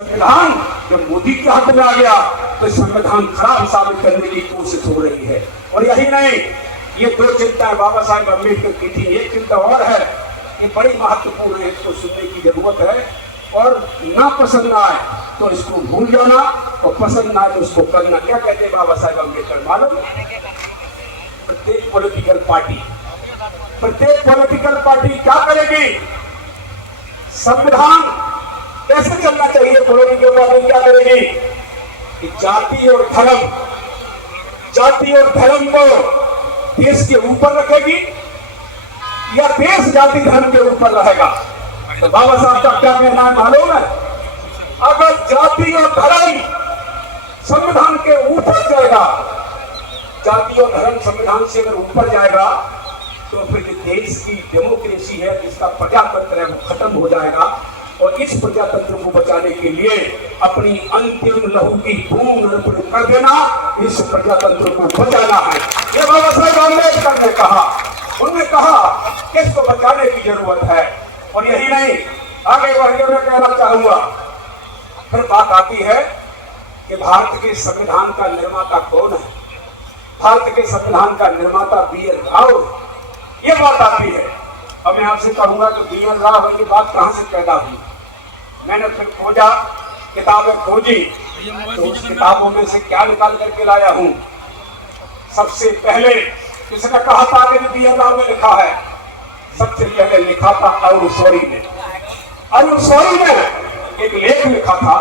संविधान जब मोदी के हाथ में आ गया तो संविधान खराब साबित करने की कोशिश हो रही है। और यही नहीं, ये दो चिंता बाबा साहेब अम्बेडकर की थी, एक चिंता और है, ये बड़ी महत्वपूर्ण है, इसको सुनने की जरूरत है। और ना पसंद आए तो इसको भूल जाना और पसंद ना आए तो उसको करना। क्या कहते हैं बाबा साहेब अम्बेडकर मालूम? प्रत्येक पॉलिटिकल पार्टी क्या करेगी? संविधान कैसे चलना चाहिए, पॉलिटिकल पार्टी क्या करेगी कि जाति और धर्म को देश के ऊपर रखेगी या देश जाति धर्म के ऊपर रहेगा। तो बाबा साहब का क्या कहना है मालूम है? अगर जाति और धर्म संविधान के ऊपर जाएगा, जाति और धर्म संविधान से अगर ऊपर जाएगा तो फिर देश की डेमोक्रेसी है, जिसका प्रजातंत्र है, वो खत्म हो जाएगा। और इस प्रजातंत्र को बचाने के लिए अपनी अंतिम लहू की बूंद अर्पण कर देना, इस प्रजातंत्र को बचाना है। ये बाबा साहेब अम्बेडकर ने कहा, उन्होंने कहा कि इसको बचाने की जरूरत है। और यही नहीं, आगे बढ़कर मैं कहना चाहूंगा, फिर बात आती है कि भारत के संविधान का निर्माता कौन है? भारत के संविधान का निर्माता बी.एन. राव। ये बात आती है। अब मैं आपसे कहूंगा कि बी.एन. राव की बात कहां से पैदा हुई? मैंने फिर खोजा, किताबें खोजी, तो उस किताबों में से क्या निकाल करके लाया हूं। सबसे पहले किसने कहा था कि बी.एन. राव ने लिखा है? सबसे पहले लिखा था अरुण शौरी ने। अरुण शौरी ने एक लेख लिखा था।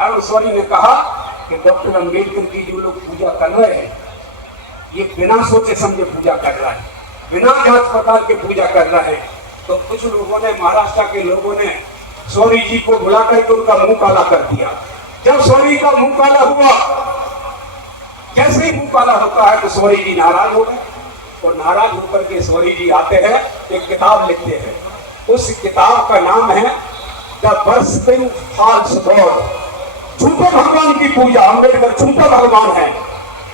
अरुण शौरी ने कहा कि डॉक्टर अम्बेडकर की जो लोग पूजा कर रहे हैं, ये बिना सोचे समझे पूजा कर रहा है, बिना जांच पड़ताल के पूजा कर रहे हैं। तो कुछ लोगों ने, महाराष्ट्र के लोगों ने शौरी जी को बुला करके उनका मुंह काला कर दिया। जब शौरी का मुंह काला हुआ, जैसे ही मुंह काला होता है तो शौरी जी नाराज हो गए। और नाराज होकर के शौरी जी आते हैं, एक किताब लिखते हैं। उस किताब का नाम है द बर्स्टिंग फॉल्स गॉड, झूठे भगवान की पूजा। अम्बेडकर झूठा भगवान है,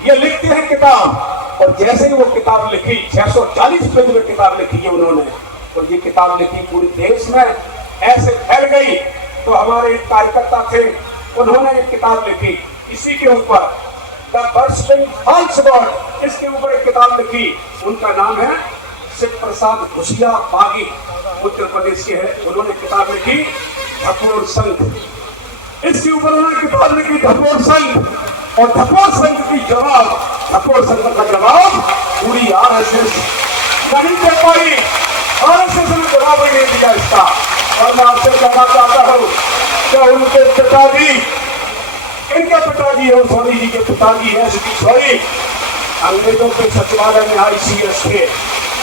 ये लिखते हैं किताब। और जैसे ही वो किताब लिखी, 640 पेज में किताब लिखी है उन्होंने, और ये किताब लिखी पूरे देश में ऐसे फैल गई। तो हमारे एक कार्यकर्ता थे, उन्होंने एक किताब लिखी इसी के ऊपर, द बर्स्टिंग फॉल्स गॉड, इसके ऊपर एक किताब लिखी। उनका नाम है शिव प्रसाद घुसिया बागी, उत्तर प्रदेश के है। उन्होंने किताब लिखी ढकोर संघ। इसके ऊपर उन्होंने किताब लिखी ढकोर संघ। और ढकोर संघ की जवाब, ढकोर संघ का जवाब पूरी आरएसएस नहीं दे पाई। आरएसएस ने जवाब नहीं दिया इसका। और मैं आपसे कहना चाहता हूँ कि उनके पिताजी, इनके पिताजी है, शौरी जी के पिताजी है श्री शौरी, अंग्रेजों के सचिवालय में ICS थे।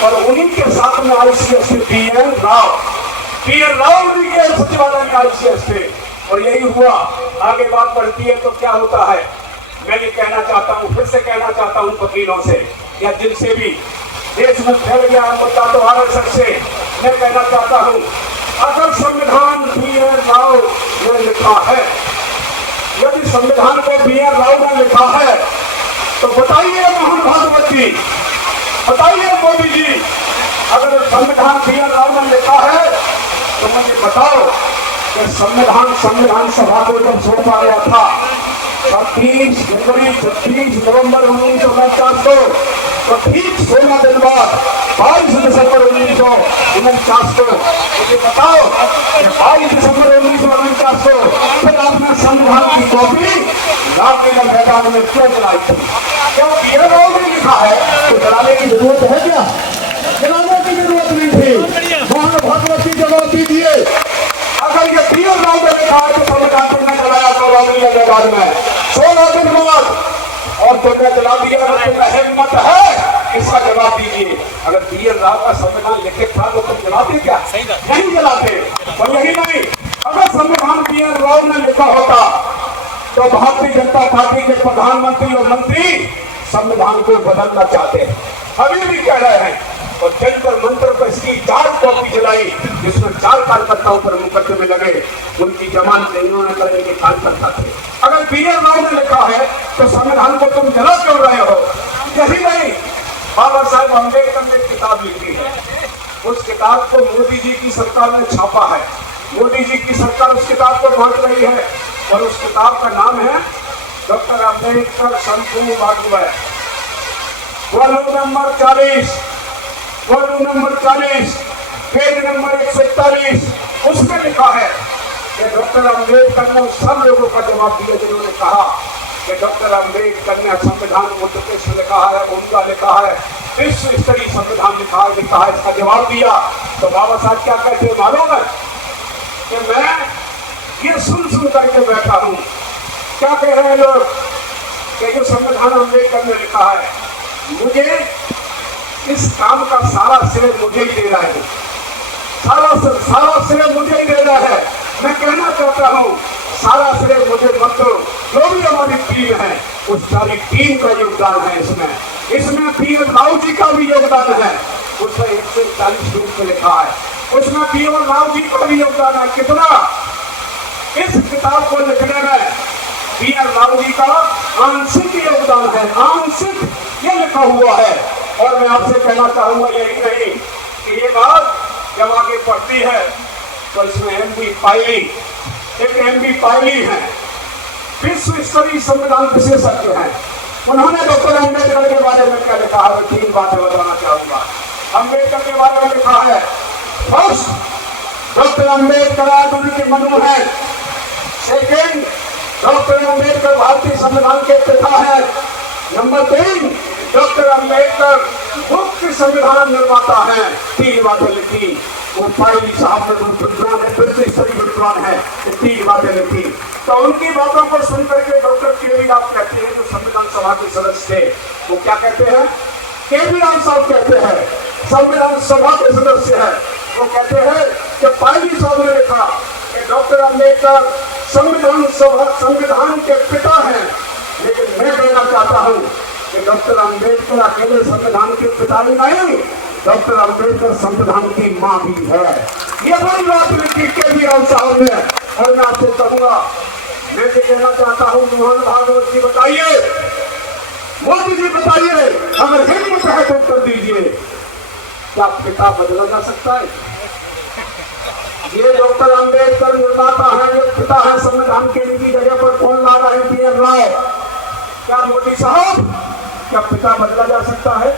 और उन्हीं के साथ में ICS थे बी.एन. राव। बी.एन. राव जी के सचिवालय में ICS थे। और यही हुआ। आगे बात बढ़ती है तो क्या होता है, मैं ये कहना चाहता हूँ, फिर से कहना चाहता हूँ वकीलों से या जिनसे भी देश में फैल गया मुद्दा, तो आरएसएस से मैं कहना चाहता हूँ, अगर संविधान बी.एन. राव ने लिखा है, यदि संविधान को बी.एन. राव ने लिखा है, तो बताइए मोहन भागवत जी, बताइए मोदी जी, अगर संविधान बी.एन. राव ने लिखा है तो मुझे बताओ कि संविधान सभा को जब सौंपा गया था 36 नवंबर 1949 को, तो ठीक 16 दिन बाद 22 दिसंबर 1949 को, मुझे बताओ 22 दिसंबर 1949 को फिर आपने संविधान की कॉपी रामलीला मैदान में क्यों जलाई थी? क्यों बी.एन. राव ने लिखा है तो जलाने की जरूरत है क्या? जलाने की जरूरत नहीं थी। मोहन भागवत की जवाब दीजिए, अगर ये बी.एन. राव ने लिखा है तो संविधान ने जलाया तो रामलीला मैदान में 16 दिन बाद, और तो क्या जला दिया? हिम्मत है, इसका जवाब दीजिए। अगर बी.एन. राव का संविधान लिखे था तो तुम जलाते क्या? नहीं जलाते। और यही नहीं, अगर संविधान बी.एन. राव ने लिखा होता तो भारतीय जनता पार्टी के प्रधानमंत्री और मंत्री संविधान को बदलना चाहते हैं, अभी भी कह रहे हैं। और जंतर मंत्र पर इसकी 4 कॉपी जलाई, जिसमें 4 कार्यकर्ताओं पर मुकदमे लगे, उनकी जमानत इन्होंने करने के कार्यकर्ता थे। अगर बी.एन. राव ने लिखा है तो संविधान को तुम जला क्यों रहे हो? यही नहीं, बाबा साहेब अम्बेडकर ने किताब लिखी है, उस किताब को मोदी जी की सरकार ने छापा है। मोदी जी की सरकार उस किताब को बांट रही है। और उस किताब का नाम है डॉक्टर अम्बेडकर संपूर्ण वाग्मय, वॉल्यूम नंबर 40, पेज नंबर 141। उसमें लिखा है कि डॉक्टर अम्बेडकर ने सब लोगों का जवाब दिया जिन्होंने कहा कि डॉक्टर अम्बेडकर ने संविधान उत्तर प्रदेश में लिखा है, उनका लिखा है, विश्व स्तरीय संविधान लिखा है, इसका जवाब दिया। तो बाबा साहब क्या कहते हैं मालूम है कि मैं ये सुन करके बैठा हूँ। क्या कह रहे हैं लोग कि जो संविधान अम्बेडकर ने लिखा है, मुझे इस काम का सारा श्रेय मुझे ही दे रहा है, सारा श्रेय मुझे ही दे रहा है। मैं कहना चाहता हूँ सारा श्रेय मुझे मत दो, जो भी हमारी टीम है उस सारी टीम का योगदान है। इसमें पीएम राव जी का भी योगदान है, उसमें 140 रूप में लिखा है, उसमें पीएम राव जी का भी योगदान है। कितना? इस किताब को लिखने में पीएम राव जी का आंशिक योगदान है, आंशिक ये लिखा हुआ है। और मैं आपसे कहना चाहूंगा यही नहीं कि ये बात जब आगे पढ़ती है तो इसमें एमबी पायली है, विश्व स्तरीय संविधान विशेषज्ञ हैं। उन्होंने डॉक्टर अम्बेडकर के बारे में क्या लिखा है, 3 बातें बताना चाहूंगा। अम्बेडकर के बारे में लिखा है, फर्स्ट डॉक्टर अम्बेडकर आधुनिक के मनु है। सेकेंड, डॉक्टर अम्बेडकर भारतीय संविधान के पिता है। नंबर 3, डॉक्टर अम्बेडकर मुख्य संविधान निर्माता है। 3 बातें लिखी। वो पायली साहब विद्वान है, 3 बातें लिखी। तो उनकी बातों को सुनकर के डॉक्टर केवी राव कहते हैं, जो संविधान सभा के सदस्य थे, वो क्या कहते हैं? केवी राव साहब कहते हैं, संविधान सभा के सदस्य है, वो कहते हैं कि पायली साहब ने लिखा कि डॉक्टर अम्बेडकर संविधान के पिता हैं। लेकिन मैं कहना चाहता हूँ कि डॉक्टर अम्बेडकर अकेले संविधान के पिता नहीं, डॉक्टर अम्बेडकर संविधान की मां भी है। ये बड़ी बात लिखी केवी राव साहब ने। और मैं आपसे कहूंगा, मैं भी कहना चाहता हूँ, मोहन भागवत जी बताइए, मोदी जी बताइए, अगर हिम्मत है तो उत्तर दीजिए, क्या पिता बदला जा सकता है? ये डॉक्टर अम्बेडकर निर्माता है, ये पिता है संविधान के, इनकी जगह पर कौन ला रहा है? पीएम राव। क्या मोदी साहब, क्या पिता बदला जा सकता है?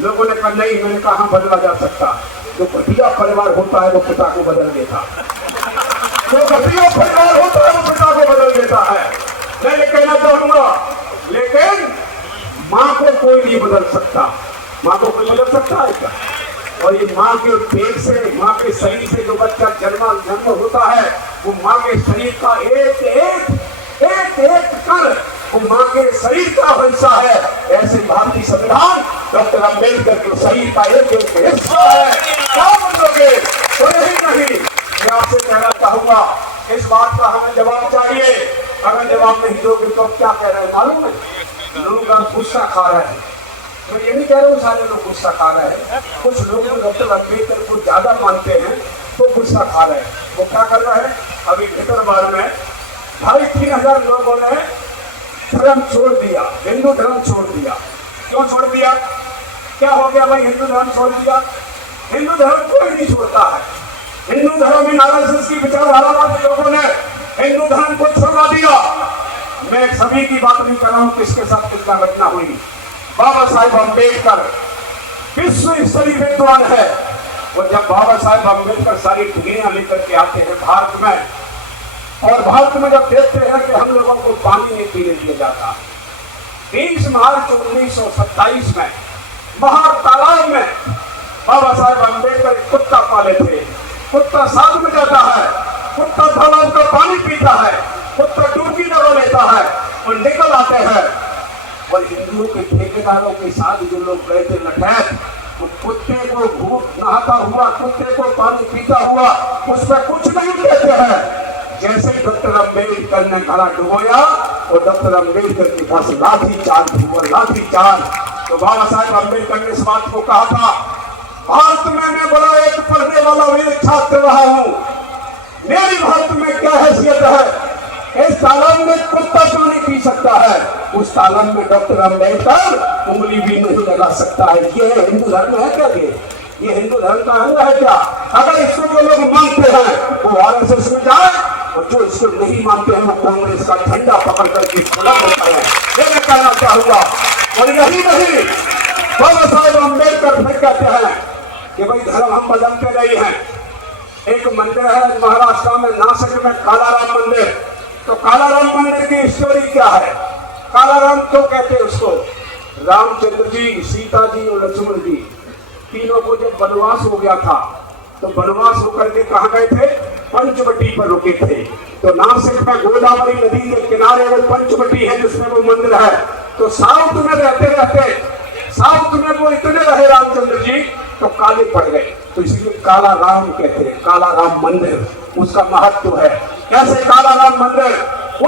लोगों ने कहा नहीं, मैंने कहा बदला जा सकता। जो घटिया परिवार होता है वो पिता को बदल देता, जो घटिया परिवार होता है वो पिता को बदल देता है। मैं ये कहना चाहूंगा, लेकिन माँ को कोई नहीं बदल सकता। माँ को कोई बदल सकता है क्या? और ये माँ के पेट से, माँ के शरीर से जो बच्चा जन्म होता है, वो माँ के शरीर का एक कर वो माँ के शरीर का हिस्सा है। ऐसे भारतीय संविधान डॉक्टर अम्बेडकर के शरीर का एक हिस्सा है। क्या बोलोगे? तो यही नहीं, मैं आपसे कहना चाहूंगा, इस बात का हमें जवाब चाहिए। अगर जवाब नहीं दोगे तो क्या कह रहे हैं मालूम है? लोग अब गुस्सा खा रहे हैं। मैं ये नहीं कह रहा हूँ सारे लोग गुस्सा खा रहे हैं, कुछ लोग डॉक्टर अम्बेडकर को ज्यादा मानते हैं तो गुस्सा खा रहे हैं। वो क्या कर रहे हैं? अभी भीतरवार में 2,500 लोगों ने धर्म छोड़ दिया, हिंदू धर्म छोड़ दिया। क्यों छोड़ दिया? क्या हो गया भाई हिंदू धर्म छोड़ दिया? हिंदू धर्म कोई नहीं छोड़ता है। हिंदू धर्म में आरएसएस की विचारधारा वाले लोगों ने हिंदू धर्म को छोड़ा दिया। मैं सभी की बात नहीं कर रहा हूँ किसके साथ कितना घटना हुई। बाबा साहेब अम्बेडकर विश्व स्तरीय विद्वान है। और जब बाबा साहेब अम्बेडकर सारी डिग्रियां लेकर के आते हैं भारत में, और भारत में जब देखते हैं कि हम लोगों को पानी नहीं पीने दिया जाता, 20 मार्च 1927 में महार तालाब में बाबा साहेब अम्बेडकर कुत्ता पाले थे। कुत्ता साथ में जाता है, कुत्ता तालाब का पानी पीता है, कुत्ता डुबकी लगा लेता है और निकल आते हैं। और हिंदुओं के ठेकेदारों के साथ जो लोग गए थे लठैत, तो कुत्ते को नहाता हुआ, कुत्ते को पानी पीता हुआ, उसमें कुछ नहीं कहते हैं। जैसे डॉक्टर अम्बेडकर ने गला डुबोया और डॉक्टर अम्बेडकर के पास लाठी चार्ज हुआ, लाठी चार्ज। तो बाबा साहेब अम्बेडकर ने इस बात को कहा था, भारत में मैं बड़ा एक पढ़ने वाला भी छात्र रहा हूँ, मेरी भारत में क्या हैसियत है? इस तालाब में कुत्ता पानी पी सकता है, उस तालाब में डॉक्टर अम्बेडकर उंगली भी नहीं लगा सकता है। ये हिंदू धर्म है क्या? ये हिंदू धर्म का अंग है क्या? अगर इसको जो लोग मानते हैं वो आरएसएस में जाए और जो इसको नहीं मानते हैं वो कांग्रेस का झंडा पकड़ करके खुला रहता है। ये मैं कहना चाहूंगा। और यही नहीं, बाबा साहेब अम्बेडकर फिर कहते हैं कि भाई धर्म हम बदलते नहीं हैं। एक मंदिर है महाराष्ट्र में नासिक में कालाराम मंदिर। तो कालाराम मंदिर की स्टोरी क्या है? कालाराम क्यों कहते हैं उसको? रामचंद्र जी, सीता जी और लक्ष्मण जी तीनों को जब वनवास हो गया था तो वनवास होकर के कहाँ गए थे? पंचवटी पर रुके थे। तो नासिक में गोदावरी नदी के किनारे वो पंचवटी है जिसमें वो मंदिर है। तो साउथ में रहते रहते साउथ में वो इतने रहे रामचंद्र जी तो काले पड़ गए। तो इसलिए काला राम कहते हैं, काला राम मंदिर, उसका महत्व है। कैसे काला राम मंदिर?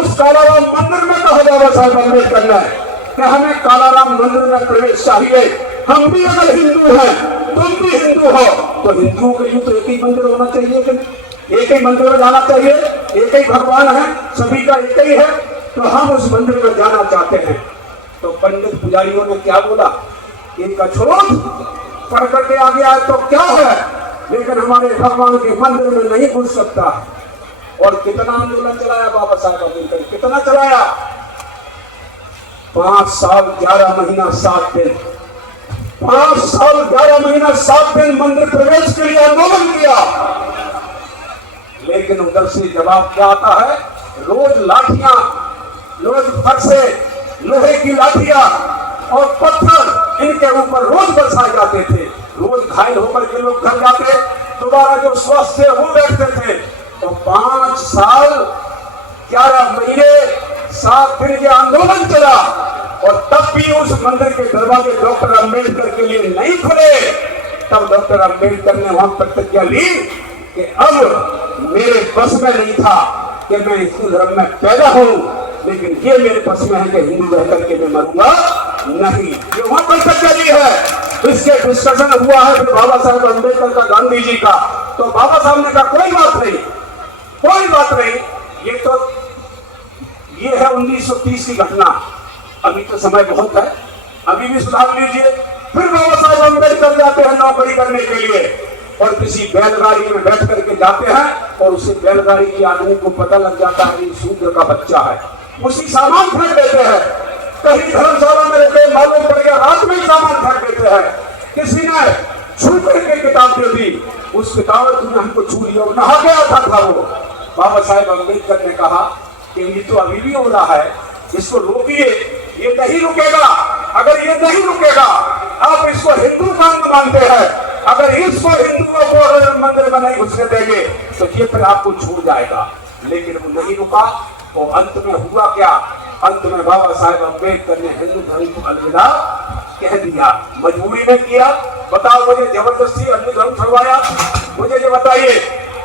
उस काला राम मंदिर में कहा बाबा साहब अम्बेडकर ने कि हमें काला राम मंदिर में प्रवेश चाहिए। हम भी अगर हिंदू हैं, तुम भी हिंदू हो, तो हिंदुओं के लिए तो एक ही मंदिर होना चाहिए कि नहीं? एक ही मंदिर में जाना चाहिए। एक ही भगवान है, सभी का एक ही है। तो हम उस मंदिर में जाना चाहते हैं। तो पंडित पुजारियों ने क्या बोला? एक अछूत पढ़ करके आ गया है तो क्या है, लेकिन हमारे भगवान के मंदिर में नहीं घुस सकता। और कितना आंदोलन चलाया बाबा साहब अम्बेडकर? कितना चलाया? 5 साल 11 महीना 7 दिन 5 साल 11 महीना 7 दिन मंदिर प्रवेश के लिए आंदोलन किया। लेकिन उधर से जवाब क्या आता है? रोज लाठियां, रोज फरसे, लोहे की लाठियां और पत्थर इनके ऊपर रोज बरसाए जाते थे। रोज घायल होकर के लोग घर जाते, दोबारा जो स्वस्थ थे वो बैठते थे। तो 5 साल 11 महीने 7 दिन ये आंदोलन चला। और तब भी उस मंदिर के दरवाजे डॉक्टर अम्बेडकर के लिए नहीं खुले। तब डॉक्टर अम्बेडकर ने वहां प्रतिज्ञा ली कि अब मेरे बस में नहीं था कि मैं हिंदू धर्म में पैदा हूं, लेकिन ये मेरे बस में है कि हिंदू रह करके मैं मरूंगा नहीं। ये वहां प्रतिज्ञा ली है। इसके डिस्कशन हुआ है बाबा साहब अम्बेडकर का, गांधी जी का। तो बाबा साहब ने कहा कोई बात नहीं, कोई बात नहीं, ये है 1930 की घटना, अभी तो समय बहुत है, अभी भी सुधार लीजिए। फिर बाबा साहब अम्बेडकर जाते हैं नौकरी करने के लिए और किसी बैलगाड़ी में बैठ करके जाते हैं और उसे बैलगाड़ी के आदमी को पता लग जाता है कि शूद्र का बच्चा है। उसी सामान फेंक देते हैं। कहीं धर्मशाला में रहते, मालूम पड़ गया रात में ही सामान फेंक देते हैं। किसी ने छू करके किताब दे दी, उस किताब ने हमको छू लिया, नहा गया था वो। बाबा साहेब अम्बेडकर ने कहा कि ये तो अभी भी हो रहा है, इसको रोकिए, ये नहीं रुकेगा। अगर ये नहीं रुकेगा, आप इसको हिंदू कानून मानते हैं, अगर इसको हिंदुओं को मंदिर में नहीं घुसने देंगे तो ये फिर आपको छूट जाएगा। लेकिन वो नहीं रुका। तो अंत में हुआ क्या? अंत में बाबा साहेब अम्बेडकर ने हिंदू धर्म को अलविदा कह दिया। मजबूरी में किया। बताओ, मुझे जबरदस्ती हिंदू धर्म छुड़वाया? मुझे ये बताइए।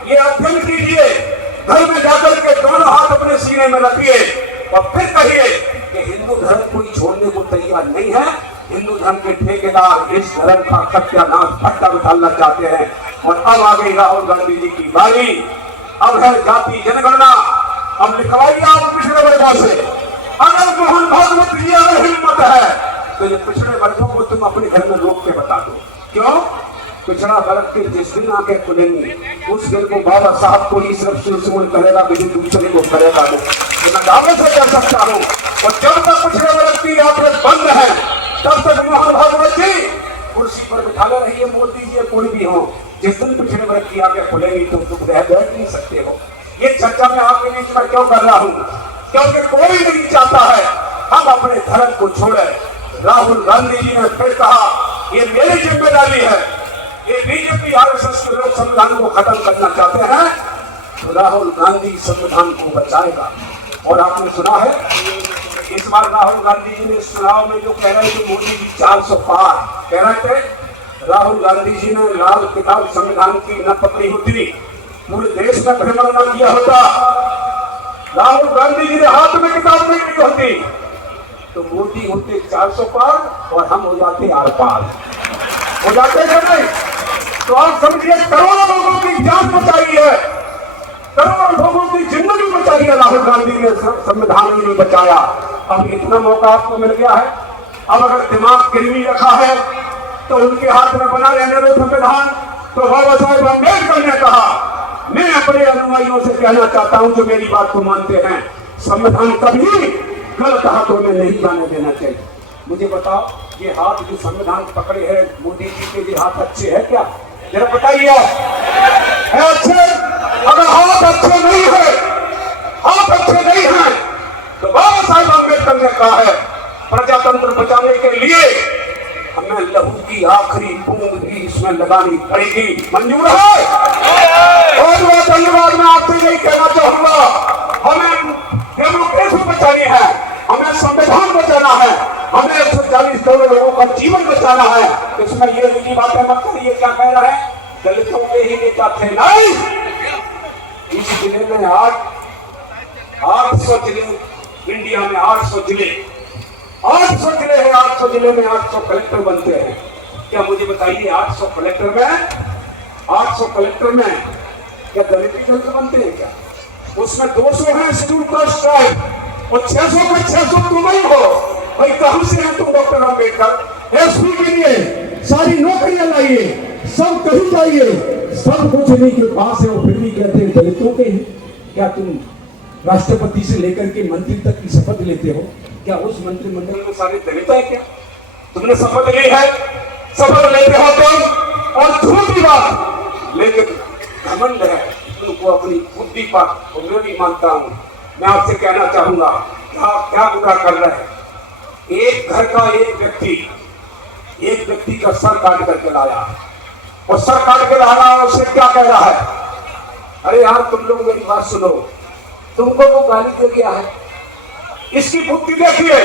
ये अध्ययन कीजिए, घर में जाकर के दोनों हाथ अपने सीने में रखिए और फिर कहिए कि हिंदू धर्म कोई छोड़ने को तैयार नहीं है। हिंदू धर्म के ठेकेदार इस धर्म का सत्यानाश भट्टा उठाना चाहते हैं। और अब आ गई राहुल गांधी जी की बारी। अब है जाति जनगणना। अब लिखवाइए आप पिछड़े वर्गों से। अगर मोहन भागवत जी अगर हिम्मत है तो ये पिछड़े वर्गों को तुम अपने घर में रोक के बता दो। क्यों? पिछड़ा वर्ग के जिस दिन आंखें खुलेंगी उस दिन को बाबा साहब को ही सिर्फ शिवसुमन करेगा, किसी दूसरे को करेगा नहीं। मैं दावे से कह सकता हूँ। और जब तक पिछड़े वर्ग की आंखें बंद है तब तक मोहन भागवत जी कुर्सी पर बिठाले रहिए, मोदी जी कोई भी हो। जिस दिन पिछड़े वर्ग की आंखें खुलेंगी तुम तुम रह बैठ नहीं सकते हो। ये चर्चा मैं आपके बीच में क्यों कर रहा हूँ? क्योंकि कोई नहीं चाहता है हम अपने धर्म को छोड़े। राहुल गांधी जी ने फिर कहा ये मेरी जिम्मेदारी है। ये बीजेपी आरएसएस के लोग संविधान को खत्म करना चाहते हैं तो राहुल गांधी संविधान को बचाएगा। और आपने सुना है इस बार राहुल गांधी जी ने चुनाव में जो कह रहे थे मोदी जी 400 पार कह रहे थे, राहुल गांधी जी ने लाल किताब संविधान की न पकड़ी होती, पूरे देश में भ्रमण न किया होता, राहुल गांधी जी ने हाथ में किताब नहीं ली होती तो मोदी होते 400 पार और हम हो जाते आर पार। हो जाते हैं नहीं? तो आप समझिए करोड़ों लोगों की जान बचाई है, करोड़ों लोगों की जिंदगी बचाई है राहुल गांधी ने, संविधान ही नहीं बचाया। अब इतना मौका आपको मिल गया है। अब अगर दिमाग गिरवी रखा है तो उनके हाथ में बना रहने दो संविधान। तो बाबा साहेब अम्बेडकर ने कहा मैं अपने अनुयायियों से कहना चाहता हूं जो मेरी बात को मानते हैं, संविधान कभी गलत हाथों में नहीं जाने देना चाहिए। मुझे बताओ, ये हाथ जो संविधान पकड़े हैं मोदी जी के, ये हाथ अच्छे है क्या? जरा बताइए, है अच्छे? अगर हाथ अच्छे नहीं है, हाथ अच्छे नहीं है, तो बाबा साहेब अम्बेडकर ने कहा है प्रजातंत्र बचाने के लिए हमें लहू की आखिरी बूंद भी इसमें लगानी पड़ेगी। मंजूर है? बहुत बहुत धन्यवाद। मैं आपसे यही कहना चाहूंगा, हमें डेमोक्रेसी बचानी है, हमें संविधान बचाना है, हमें 140 करोड़ लोगों का जीवन बचाना है। इसमें ये निजी बातें मत करिए। क्या कह रहे हैं? दलितों के ही नेता थे? नहीं, इस जिले में 800 जिले, इंडिया में 800 जिले, 800 जिले हैं। 800 जिले में 800 कलेक्टर बनते हैं। क्या मुझे बताइए, 800 कलेक्टर में क्या दलित कलेक्टर बनते हैं क्या? उसमें 200 है शेड्यूल कास्ट ट्राइब और 600 में 600 तुम ही हो। भाई कहां से हैं तुम डॉक्टर अम्बेडकर? एसपी के लिए सारी नौकरियां लाइए, सब कहीं जाइए, सब कुछ नहीं के पास है, वो फिर भी कहते हैं दलितों के हैं। क्या तुम राष्ट्रपति से लेकर के मंत्री तक की शपथ लेते हो? क्या उस मंत्रिमंडल में सारे दलित है क्या? तुमने शपथ ली है, शपथ लेते हो तुम, और झूठी बात, लेकिन घमंड है तुमको अपनी बुद्धि पर, और मैं भी मानता हूं। मैं आपसे कहना चाहूंगा, क्या बुरा कर रहे हैं? एक घर का एक व्यक्ति का सर काट करके लाया, और सर काट के लाया, उससे क्या कह रहा है? अरे यार तुम लोग मेरी बात सुनो, तुमको वो गाली दे दिया है, इसकी बुद्धि देखिए,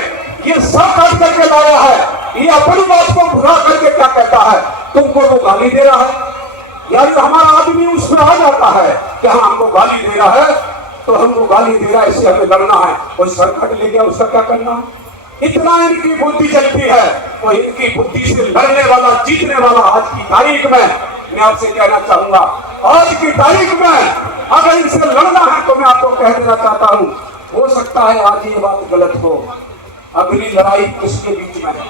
ये सर काट करके लाया है, ये अपनी बात को भुला करके क्या कहता है? तुमको वो गाली दे रहा है। यार हमारा आदमी उसमें आ जाता है कि हाँ हमको गाली दे रहा है, तो हमको गाली दे रहा है, इससे हमें लड़ना है। कोई सर काट ले गया, उसका क्या करना है? इतना इनकी बुद्धि चलती है, और इनकी बुद्धि से लड़ने वाला, जीतने वाला आज की तारीख में, मैं आपसे कहना चाहूंगा, आज की तारीख में अगर इनसे लड़ना है तो मैं आपको कह देना चाहता हूं, हो सकता है आज ये बात गलत हो, अगली लड़ाई किसके बीच में है?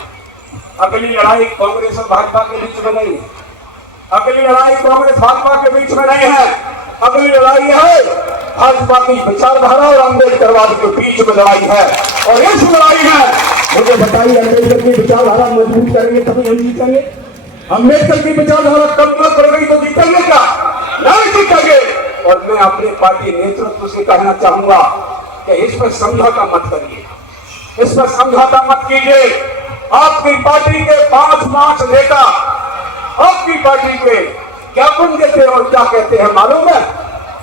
अगली लड़ाई कांग्रेस और भाजपा के बीच में नहीं है, अगली लड़ाई कांग्रेस भाजपा के बीच में नहीं है, अगली लड़ाई है भाजपा की विचारधारा और अम्बेडकरवाद के बीच में लड़ाई है। और इस लड़ाई में मुझे बताइए, अम्बेडकर की विचारधारा मजबूत करेंगे तभी हम जीतेंगे। अम्बेडकर की विचारधारा कमजोर पड़ गई तो जीतेंगे क्या? नहीं जीतेंगे। और मैं अपने पार्टी नेतृत्व से कहना चाहूंगा कि इस पर समझौता मत करिए, इस पर समझौता मत कीजिए। आपकी पार्टी के 5 नेता आपकी पार्टी के क्या गुण देते हैं और क्या कहते हैं मालूम है?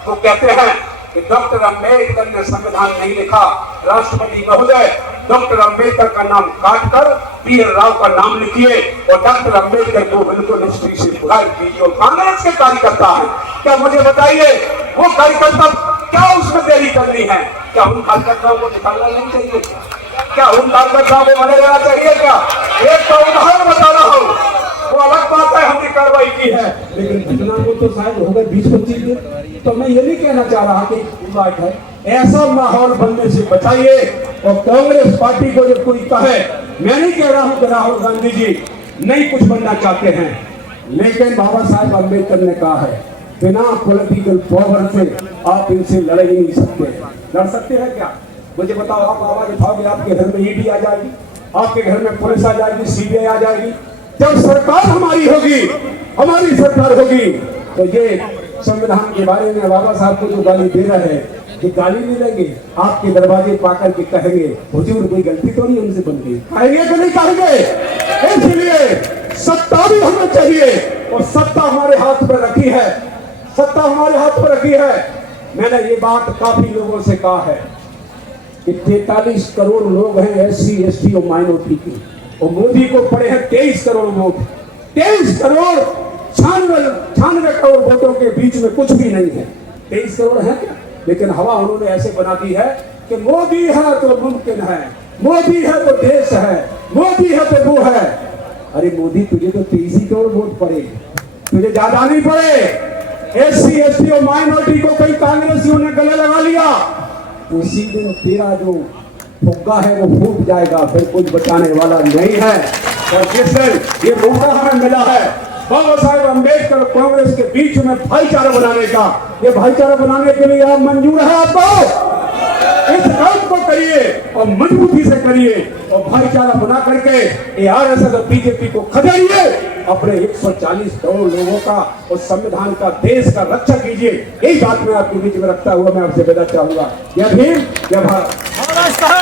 वो कहते हैं कि डॉक्टर अम्बेडकर ने संविधान नहीं लिखा, राष्ट्रपति महोदय डॉक्टर अम्बेडकर का नाम काटकर पीएल राव का नाम लिखिए और डॉक्टर अम्बेडकर को बिल्कुल हिस्ट्री से बुलाए कीजिए। और कांग्रेस के कार्यकर्ता है, क्या मुझे बताइए, वो कार्यकर्ता क्या उसमें देरी करनी है? क्या उन कार्यकर्ताओं को निकालना नहीं चाहिए? क्या उन कार्यकर्ताओं को बने रहना चाहिए? क्या एक तो उदाहरण बता रहा हूँ, वो अलग बात है हमने कार्रवाई की है, लेकिन घटना को तो शायद हो गए 20-25 दिन। तो मैं ये नहीं कहना चाह रहा कि बात है, ऐसा माहौल बनने से बचाइए। और कांग्रेस पार्टी को जब कोई कहे, मैं नहीं कह रहा हूं कि राहुल गांधी जी नहीं कुछ बनना चाहते हैं, लेकिन बाबा साहेब अम्बेडकर ने कहा है बिना पॉलिटिकल पावर से आप इनसे लड़ ही नहीं सकते। लड़ सकते हैं क्या? मुझे बताओ, आप आवाज उठाओगे, आपके घर में ईडी आ जाएगी, आपके घर में पुलिस आ जाएगी, सीबीआई आ जाएगी। जब सरकार हमारी होगी, हमारी सरकार होगी, तो ये संविधान के बारे में बाबा साहब को जो गाली दे रहे हैं, ये गाली नहीं देंगे, आपके दरवाजे पाकर के कहेंगे हुजूर कोई गलती तो नहीं हमसे बन गई, कहेंगे कि नहीं कहेंगे? इसलिए सत्ता भी हमें चाहिए, और सत्ता हमारे हाथ में रखी है, सत्ता हमारे हाथ में रखी है। मैंने ये बात काफी लोगों से कहा है कि 43 करोड़ लोग हैं SC ST और माइनॉरिटी के, और मोदी को पड़े हैं 23 करोड़ वोट। 23 करोड़ 96 करोड़ वोटों के बीच में कुछ भी नहीं है। 23 करोड़ है क्या? लेकिन हवा उन्होंने ऐसे बना दी है कि मोदी है तो मुमकिन है, मोदी है तो देश है, मोदी है तो वो है। अरे मोदी, तुझे तो 23 करोड़ वोट पड़े, तुझे ज्यादा नहीं पड़े। SC ST और माइनॉरिटी को कई कांग्रेसियों ने गले लगा लिया, उसी दिन तेरा जो फुग्गा है वो फूट जाएगा, फिर कुछ बचाने वाला नहीं है। और जिस दिन ये मौका हमें मिला है, बाबा साहेब अम्बेडकर कांग्रेस के बीच में भाईचारा बनाने का, ये भाईचारा बनाने के लिए आप मंजूर है? आपको इस काम को करिए और मजबूती से करिए और भाईचारा बना करके आरएसएस और बीजेपी को खदेड़िए। अपने 140 करोड़ लोगों का और संविधान का, देश का रक्षा कीजिए। यही बात मैं आपके बीच में रखता हुआ मैं आपसे विदा चाहूंगा। जय भीम, जय भारत।